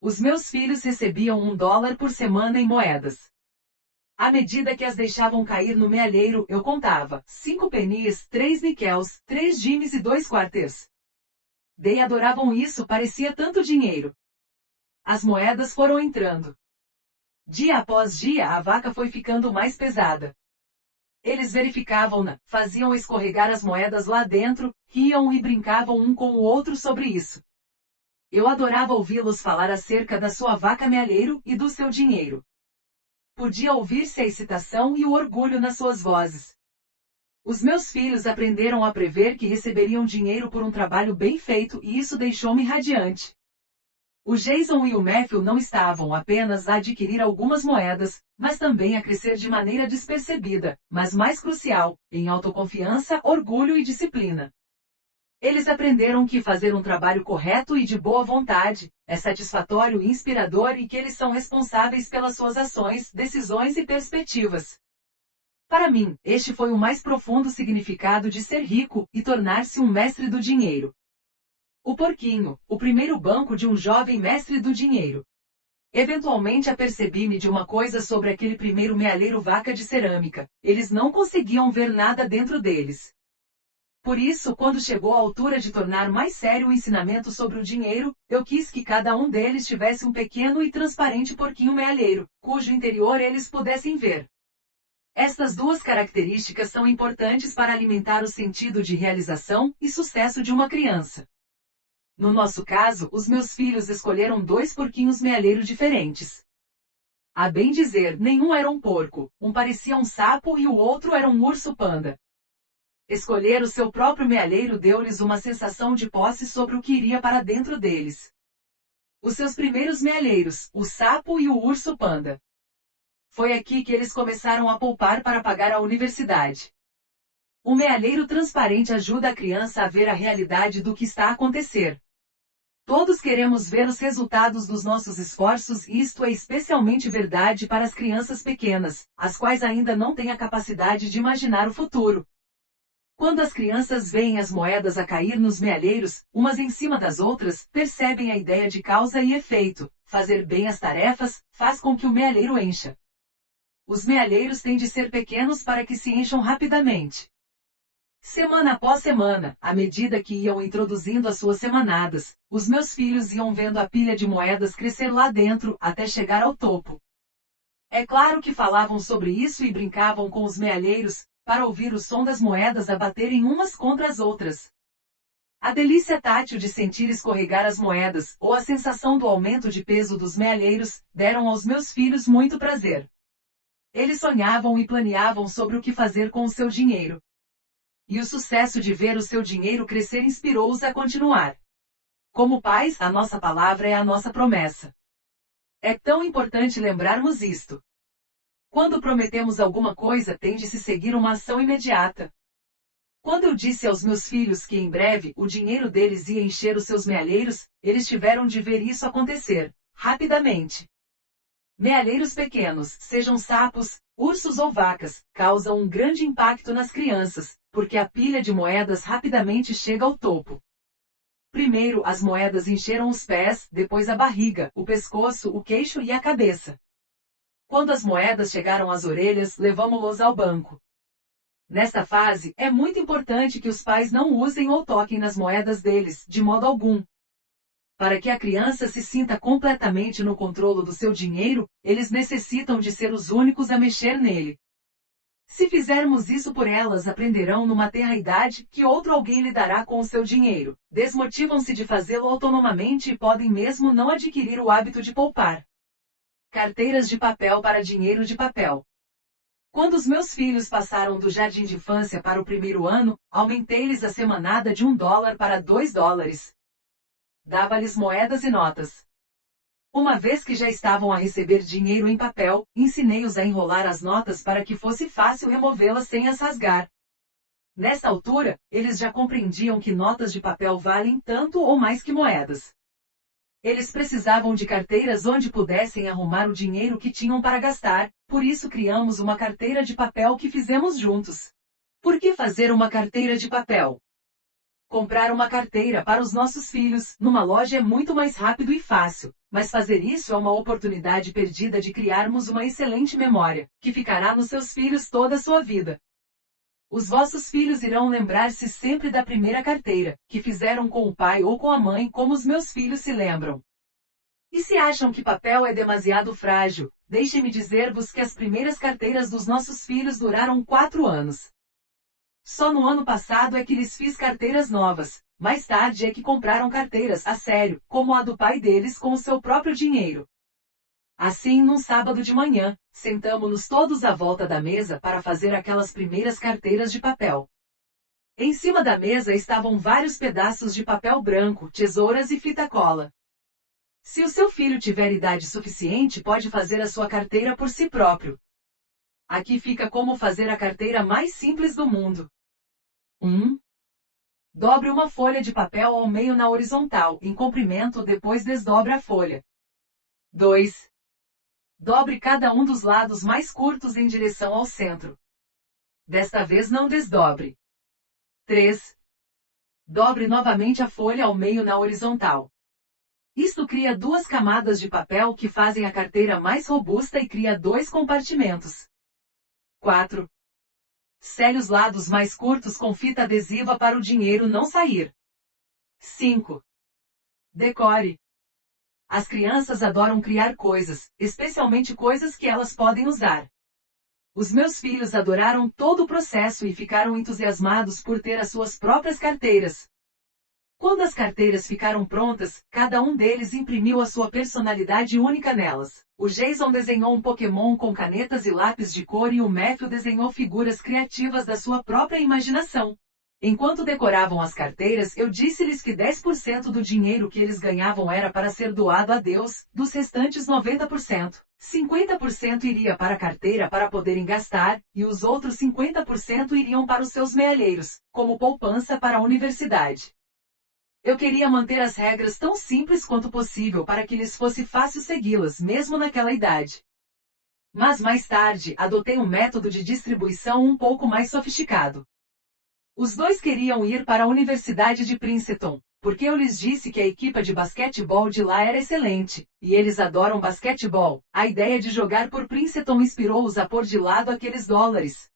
Os meus filhos recebiam $1 por semana em moedas. À medida que as deixavam cair no mealheiro, eu contava 5 pennies, 3 nickels, 3 dimes e 2 quarters. Adoravam isso, parecia tanto dinheiro. As moedas foram entrando. Dia após dia a vaca foi ficando mais pesada. Eles verificavam-na, faziam escorregar as moedas lá dentro, riam e brincavam um com o outro sobre isso. Eu adorava ouvi-los falar acerca da sua vaca mealheiro e do seu dinheiro. Podia ouvir-se a excitação e o orgulho nas suas vozes. Os meus filhos aprenderam a prever que receberiam dinheiro por um trabalho bem feito, e isso deixou-me radiante. O Jason e o Matthew não estavam apenas a adquirir algumas moedas, mas também a crescer de maneira despercebida, mas mais crucial, em autoconfiança, orgulho e disciplina. Eles aprenderam que fazer um trabalho correto e de boa vontade é satisfatório e inspirador, e que eles são responsáveis pelas suas ações, decisões e perspectivas. Para mim, este foi o mais profundo significado de ser rico e tornar-se um mestre do dinheiro. O porquinho, o primeiro banco de um jovem mestre do dinheiro. Eventualmente apercebi-me de uma coisa sobre aquele primeiro mealheiro vaca de cerâmica: eles não conseguiam ver nada dentro deles. Por isso, quando chegou a altura de tornar mais sério o ensinamento sobre o dinheiro, eu quis que cada um deles tivesse um pequeno e transparente porquinho mealheiro, cujo interior eles pudessem ver. Estas duas características são importantes para alimentar o sentido de realização e sucesso de uma criança. No nosso caso, os meus filhos escolheram 2 porquinhos mealheiros diferentes. A bem dizer, nenhum era um porco, um parecia um sapo e o outro era um urso panda. Escolher o seu próprio mealheiro deu-lhes uma sensação de posse sobre o que iria para dentro deles. Os seus primeiros mealheiros, o sapo e o urso panda. Foi aqui que eles começaram a poupar para pagar a universidade. O mealheiro transparente ajuda a criança a ver a realidade do que está a acontecer. Todos queremos ver os resultados dos nossos esforços, e isto é especialmente verdade para as crianças pequenas, as quais ainda não têm a capacidade de imaginar o futuro. Quando as crianças veem as moedas a cair nos mealheiros, umas em cima das outras, percebem a ideia de causa e efeito. Fazer bem as tarefas faz com que o mealheiro encha. Os mealheiros têm de ser pequenos para que se encham rapidamente. Semana após semana, à medida que iam introduzindo as suas semanadas, os meus filhos iam vendo a pilha de moedas crescer lá dentro, até chegar ao topo. É claro que falavam sobre isso e brincavam com os mealheiros, para ouvir o som das moedas a baterem umas contra as outras. A delícia tátil de sentir escorregar as moedas, ou a sensação do aumento de peso dos mealheiros, deram aos meus filhos muito prazer. Eles sonhavam e planeavam sobre o que fazer com o seu dinheiro. E o sucesso de ver o seu dinheiro crescer inspirou-os a continuar. Como pais, a nossa palavra é a nossa promessa. É tão importante lembrarmos isto. Quando prometemos alguma coisa, tem de se seguir uma ação imediata. Quando eu disse aos meus filhos que em breve o dinheiro deles ia encher os seus mealheiros, eles tiveram de ver isso acontecer, rapidamente. Mealheiros pequenos, sejam sapos, ursos ou vacas, causam um grande impacto nas crianças, porque a pilha de moedas rapidamente chega ao topo. Primeiro as moedas encheram os pés, depois a barriga, o pescoço, o queixo e a cabeça. Quando as moedas chegaram às orelhas, levamo-los ao banco. Nesta fase, é muito importante que os pais não usem ou toquem nas moedas deles, de modo algum. Para que a criança se sinta completamente no controle do seu dinheiro, eles necessitam de ser os únicos a mexer nele. Se fizermos isso por elas, aprenderão numa tenra idade que outro alguém lidará com o seu dinheiro, desmotivam-se de fazê-lo autonomamente e podem mesmo não adquirir o hábito de poupar. Carteiras de papel para dinheiro de papel. Quando os meus filhos passaram do jardim de infância para o primeiro ano, aumentei-lhes a semanada de $1 para $2. Dava-lhes moedas e notas. Uma vez que já estavam a receber dinheiro em papel, ensinei-os a enrolar as notas para que fosse fácil removê-las sem as rasgar. Nesta altura, eles já compreendiam que notas de papel valem tanto ou mais que moedas. Eles precisavam de carteiras onde pudessem arrumar o dinheiro que tinham para gastar, por isso criamos uma carteira de papel que fizemos juntos. Por que fazer uma carteira de papel? Comprar uma carteira para os nossos filhos numa loja é muito mais rápido e fácil, mas fazer isso é uma oportunidade perdida de criarmos uma excelente memória, que ficará nos seus filhos toda a sua vida. Os vossos filhos irão lembrar-se sempre da primeira carteira, que fizeram com o pai ou com a mãe, como os meus filhos se lembram. E se acham que papel é demasiado frágil, deixem-me dizer-vos que as primeiras carteiras dos nossos filhos duraram 4 anos. Só no ano passado é que lhes fiz carteiras novas, mais tarde é que compraram carteiras a sério, como a do pai deles com o seu próprio dinheiro. Assim, num sábado de manhã, sentamo-nos todos à volta da mesa para fazer aquelas primeiras carteiras de papel. Em cima da mesa estavam vários pedaços de papel branco, tesouras e fita cola. Se o seu filho tiver idade suficiente, pode fazer a sua carteira por si próprio. Aqui fica como fazer a carteira mais simples do mundo. 1. Dobre uma folha de papel ao meio na horizontal, em comprimento, depois desdobre a folha. 2. Dobre cada um dos lados mais curtos em direção ao centro. Desta vez não desdobre. 3. Dobre novamente a folha ao meio na horizontal. Isto cria 2 camadas de papel que fazem a carteira mais robusta e cria 2 compartimentos. 4. Sele os lados mais curtos com fita adesiva para o dinheiro não sair. 5. Decore. As crianças adoram criar coisas, especialmente coisas que elas podem usar. Os meus filhos adoraram todo o processo e ficaram entusiasmados por ter as suas próprias carteiras. Quando as carteiras ficaram prontas, cada um deles imprimiu a sua personalidade única nelas. O Jason desenhou um Pokémon com canetas e lápis de cor e o Matthew desenhou figuras criativas da sua própria imaginação. Enquanto decoravam as carteiras, eu disse-lhes que 10% do dinheiro que eles ganhavam era para ser doado a Deus, dos restantes 90%. 50% iria para a carteira para poderem gastar, e os outros 50% iriam para os seus mealheiros, como poupança para a universidade. Eu queria manter as regras tão simples quanto possível para que lhes fosse fácil segui-las, mesmo naquela idade. Mas mais tarde, adotei um método de distribuição um pouco mais sofisticado. Os dois queriam ir para a Universidade de Princeton, porque eu lhes disse que a equipe de basquetebol de lá era excelente, e eles adoram basquetebol. A ideia de jogar por Princeton inspirou-os a pôr de lado aqueles dólares.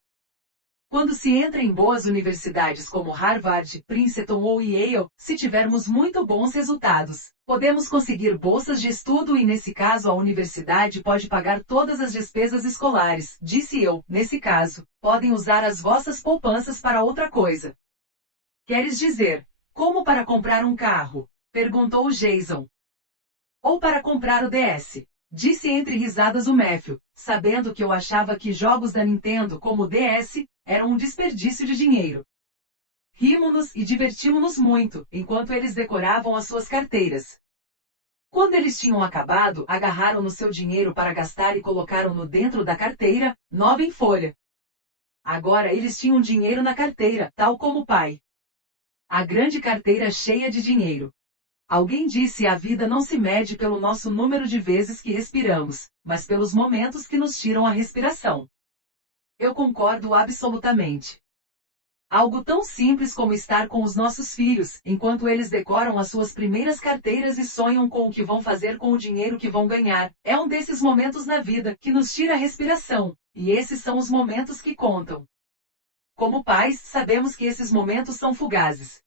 Quando se entra em boas universidades como Harvard, Princeton ou Yale, se tivermos muito bons resultados, podemos conseguir bolsas de estudo e nesse caso a universidade pode pagar todas as despesas escolares, disse eu. Nesse caso, podem usar as vossas poupanças para outra coisa. Queres dizer, como para comprar um carro? Perguntou o Jason. Ou para comprar o DS. Disse entre risadas o Matthew, sabendo que eu achava que jogos da Nintendo como o DS eram um desperdício de dinheiro. Rimos-nos e divertimos-nos muito, enquanto eles decoravam as suas carteiras. Quando eles tinham acabado, agarraram no seu dinheiro para gastar e colocaram-no dentro da carteira, nova em folha. Agora eles tinham dinheiro na carteira, tal como o pai. A grande carteira cheia de dinheiro. Alguém disse: a vida não se mede pelo nosso número de vezes que respiramos, mas pelos momentos que nos tiram a respiração. Eu concordo absolutamente. Algo tão simples como estar com os nossos filhos, enquanto eles decoram as suas primeiras carteiras e sonham com o que vão fazer com o dinheiro que vão ganhar, é um desses momentos na vida que nos tira a respiração, e esses são os momentos que contam. Como pais, sabemos que esses momentos são fugazes.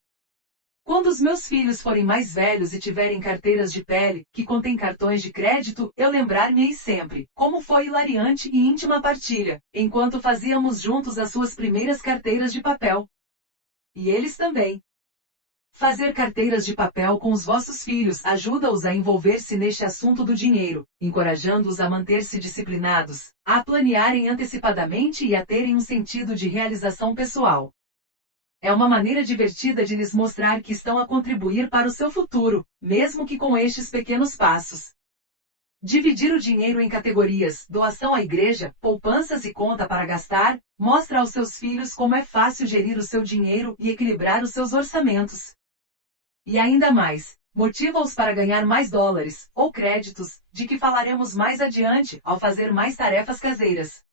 Quando os meus filhos forem mais velhos e tiverem carteiras de pele, que contêm cartões de crédito, eu lembrar-me-ei sempre, como foi hilariante e íntima a partilha, enquanto fazíamos juntos as suas primeiras carteiras de papel. E eles também. Fazer carteiras de papel com os vossos filhos ajuda-os a envolver-se neste assunto do dinheiro, encorajando-os a manter-se disciplinados, a planearem antecipadamente e a terem um sentido de realização pessoal. É uma maneira divertida de lhes mostrar que estão a contribuir para o seu futuro, mesmo que com estes pequenos passos. Dividir o dinheiro em categorias, doação à igreja, poupanças e conta para gastar, mostra aos seus filhos como é fácil gerir o seu dinheiro e equilibrar os seus orçamentos. E ainda mais, motiva-os para ganhar mais dólares, ou créditos, de que falaremos mais adiante, ao fazer mais tarefas caseiras.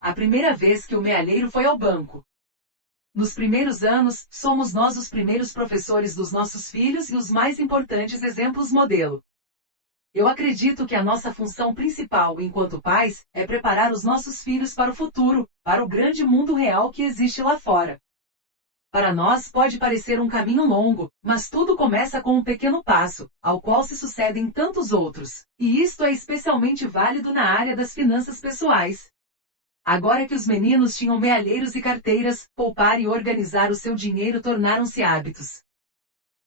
A primeira vez que o mealheiro foi ao banco. Nos primeiros anos, somos nós os primeiros professores dos nossos filhos e os mais importantes exemplos modelo. Eu acredito que a nossa função principal enquanto pais é preparar os nossos filhos para o futuro, para o grande mundo real que existe lá fora. Para nós pode parecer um caminho longo, mas tudo começa com um pequeno passo, ao qual se sucedem tantos outros, e isto é especialmente válido na área das finanças pessoais. Agora que os meninos tinham mealheiros e carteiras, poupar e organizar o seu dinheiro tornaram-se hábitos.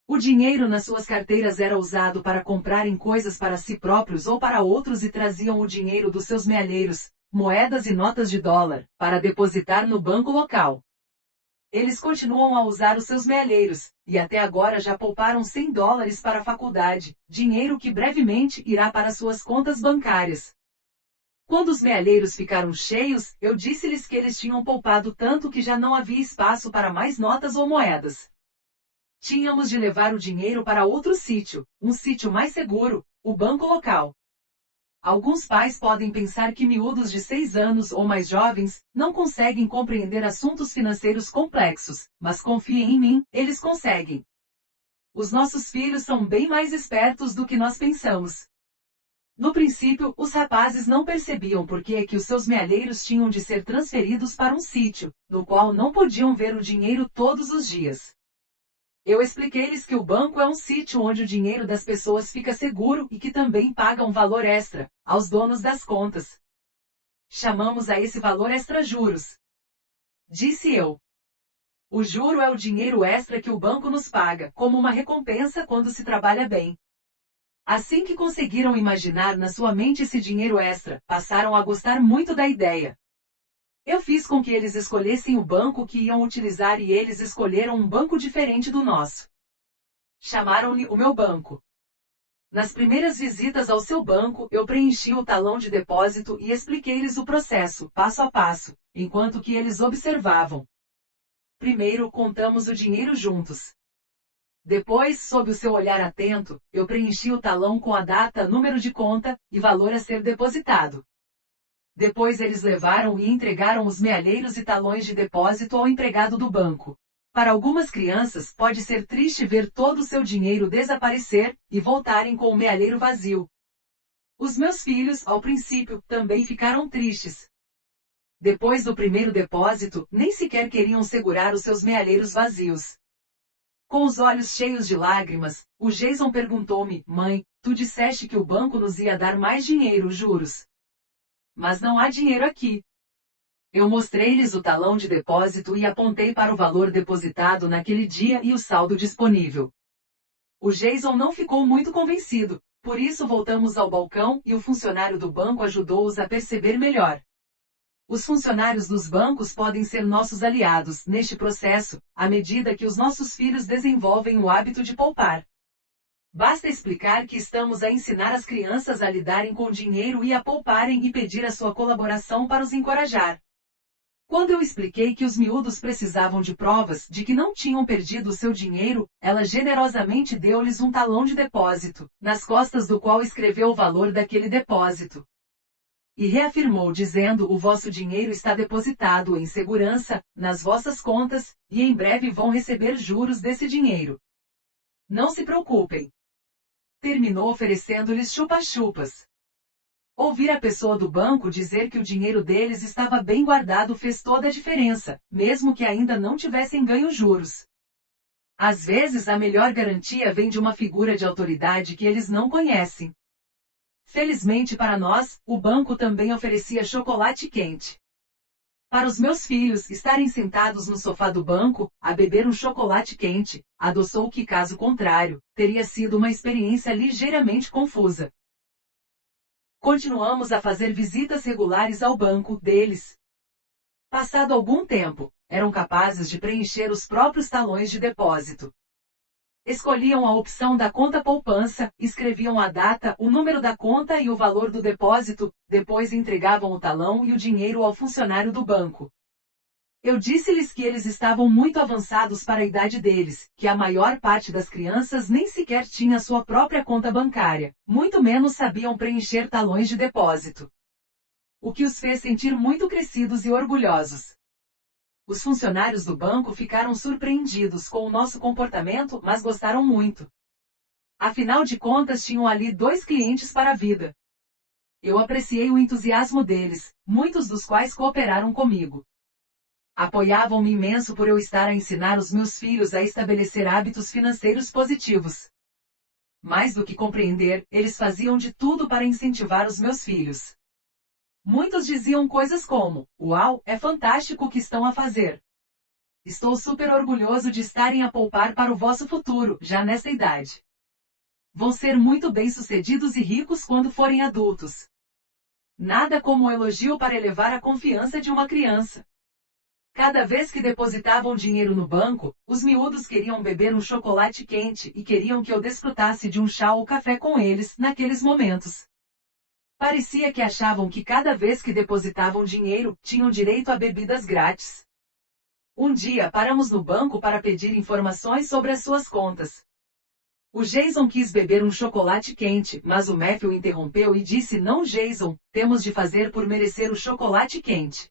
O dinheiro nas suas carteiras era usado para comprarem coisas para si próprios ou para outros e traziam o dinheiro dos seus mealheiros, moedas e notas de dólar, para depositar no banco local. Eles continuam a usar os seus mealheiros, e até agora já pouparam $100 para a faculdade, dinheiro que brevemente irá para suas contas bancárias. Quando os mealheiros ficaram cheios, eu disse-lhes que eles tinham poupado tanto que já não havia espaço para mais notas ou moedas. Tínhamos de levar o dinheiro para outro sítio, um sítio mais seguro, o banco local. Alguns pais podem pensar que miúdos de 6 anos ou mais jovens não conseguem compreender assuntos financeiros complexos, mas confiem em mim, eles conseguem. Os nossos filhos são bem mais espertos do que nós pensamos. No princípio, os rapazes não percebiam por que é que os seus mealheiros tinham de ser transferidos para um sítio, no qual não podiam ver o dinheiro todos os dias. Eu expliquei-lhes que o banco é um sítio onde o dinheiro das pessoas fica seguro e que também paga um valor extra, aos donos das contas. Chamamos a esse valor extra juros. Disse eu. O juro é o dinheiro extra que o banco nos paga, como uma recompensa quando se trabalha bem. Assim que conseguiram imaginar na sua mente esse dinheiro extra, passaram a gostar muito da ideia. Eu fiz com que eles escolhessem o banco que iam utilizar e eles escolheram um banco diferente do nosso. Chamaram-lhe o meu banco. Nas primeiras visitas ao seu banco, eu preenchi o talão de depósito e expliquei-lhes o processo, passo a passo, enquanto que eles observavam. Primeiro, contamos o dinheiro juntos. Depois, sob o seu olhar atento, eu preenchi o talão com a data, número de conta e valor a ser depositado. Depois eles levaram e entregaram os mealheiros e talões de depósito ao empregado do banco. Para algumas crianças, pode ser triste ver todo o seu dinheiro desaparecer e voltarem com o mealheiro vazio. Os meus filhos, ao princípio, também ficaram tristes. Depois do primeiro depósito, nem sequer queriam segurar os seus mealheiros vazios. Com os olhos cheios de lágrimas, o Jason perguntou-me: Mãe, tu disseste que o banco nos ia dar mais dinheiro, juros. Mas não há dinheiro aqui. Eu mostrei-lhes o talão de depósito e apontei para o valor depositado naquele dia e o saldo disponível. O Jason não ficou muito convencido, por isso voltamos ao balcão e o funcionário do banco ajudou-os a perceber melhor. Os funcionários dos bancos podem ser nossos aliados neste processo, à medida que os nossos filhos desenvolvem o hábito de poupar. Basta explicar que estamos a ensinar as crianças a lidarem com dinheiro e a pouparem e pedir a sua colaboração para os encorajar. Quando eu expliquei que os miúdos precisavam de provas de que não tinham perdido o seu dinheiro, ela generosamente deu-lhes um talão de depósito, nas costas do qual escreveu o valor daquele depósito. E reafirmou dizendo: o vosso dinheiro está depositado em segurança, nas vossas contas, e em breve vão receber juros desse dinheiro. Não se preocupem. Terminou oferecendo-lhes chupa-chupas. Ouvir a pessoa do banco dizer que o dinheiro deles estava bem guardado fez toda a diferença, mesmo que ainda não tivessem ganho juros. Às vezes a melhor garantia vem de uma figura de autoridade que eles não conhecem. Felizmente para nós, o banco também oferecia chocolate quente. Para os meus filhos estarem sentados no sofá do banco, a beber um chocolate quente, adoçou que caso contrário, teria sido uma experiência ligeiramente confusa. Continuamos a fazer visitas regulares ao banco deles. Passado algum tempo, eram capazes de preencher os próprios talões de depósito. Escolhiam a opção da conta poupança, escreviam a data, o número da conta e o valor do depósito, depois entregavam o talão e o dinheiro ao funcionário do banco. Eu disse-lhes que eles estavam muito avançados para a idade deles, que a maior parte das crianças nem sequer tinha sua própria conta bancária, muito menos sabiam preencher talões de depósito. O que os fez sentir muito crescidos e orgulhosos. Os funcionários do banco ficaram surpreendidos com o nosso comportamento, mas gostaram muito. Afinal de contas, tinham ali 2 clientes para a vida. Eu apreciei o entusiasmo deles, muitos dos quais cooperaram comigo. Apoiavam-me imenso por eu estar a ensinar os meus filhos a estabelecer hábitos financeiros positivos. Mais do que compreender, eles faziam de tudo para incentivar os meus filhos. Muitos diziam coisas como: "Uau, é fantástico o que estão a fazer. Estou super orgulhoso de estarem a poupar para o vosso futuro, já nessa idade. Vão ser muito bem-sucedidos e ricos quando forem adultos." Nada como um elogio para elevar a confiança de uma criança. Cada vez que depositavam dinheiro no banco, os miúdos queriam beber um chocolate quente e queriam que eu desfrutasse de um chá ou café com eles, naqueles momentos. Parecia que achavam que cada vez que depositavam dinheiro, tinham direito a bebidas grátis. Um dia paramos no banco para pedir informações sobre as suas contas. O Jason quis beber um chocolate quente, mas o Matthew interrompeu e disse: "Não, Jason, temos de fazer por merecer o chocolate quente.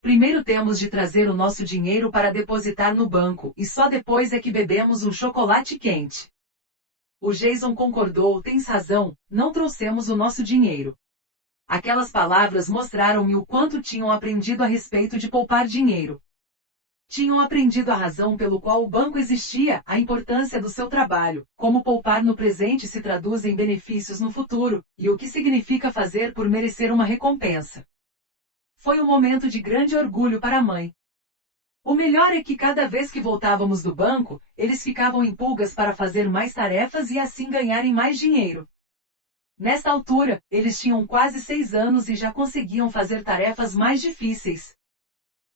Primeiro temos de trazer o nosso dinheiro para depositar no banco, e só depois é que bebemos um chocolate quente." O Jason concordou: "Tens razão, não trouxemos o nosso dinheiro." Aquelas palavras mostraram-me o quanto tinham aprendido a respeito de poupar dinheiro. Tinham aprendido a razão pelo qual o banco existia, a importância do seu trabalho, como poupar no presente se traduz em benefícios no futuro, e o que significa fazer por merecer uma recompensa. Foi um momento de grande orgulho para a mãe. O melhor é que cada vez que voltávamos do banco, eles ficavam em pulgas para fazer mais tarefas e assim ganharem mais dinheiro. Nesta altura, eles tinham quase 6 anos e já conseguiam fazer tarefas mais difíceis.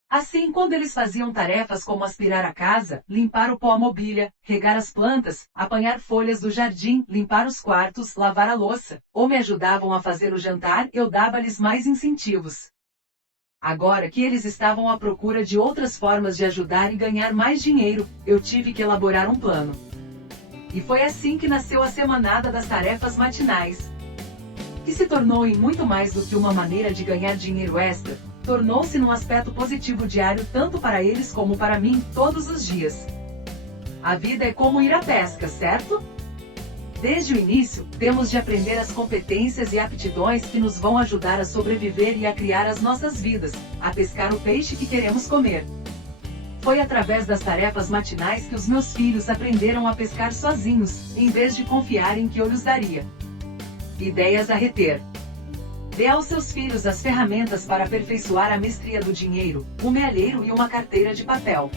Assim, quando eles faziam tarefas como aspirar a casa, limpar o pó à mobília, regar as plantas, apanhar folhas do jardim, limpar os quartos, lavar a louça, ou me ajudavam a fazer o jantar, eu dava-lhes mais incentivos. Agora que eles estavam à procura de outras formas de ajudar e ganhar mais dinheiro, eu tive que elaborar um plano. E foi assim que nasceu a semanada das tarefas matinais. Que se tornou em muito mais do que uma maneira de ganhar dinheiro extra, tornou-se num aspecto positivo diário tanto para eles como para mim, todos os dias. A vida é como ir à pesca, certo? Desde o início, temos de aprender as competências e aptidões que nos vão ajudar a sobreviver e a criar as nossas vidas, a pescar o peixe que queremos comer. Foi através das tarefas matinais que os meus filhos aprenderam a pescar sozinhos, em vez de confiarem que eu lhes daria. Ideias a reter. Dê aos seus filhos as ferramentas para aperfeiçoar a mestria do dinheiro, um mealheiro e uma carteira de papel.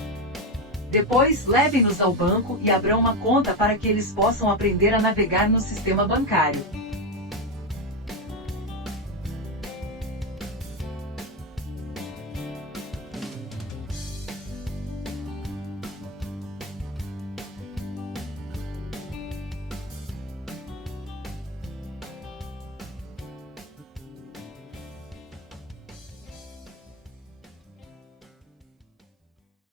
Depois, levem-nos ao banco e abram uma conta para que eles possam aprender a navegar no sistema bancário.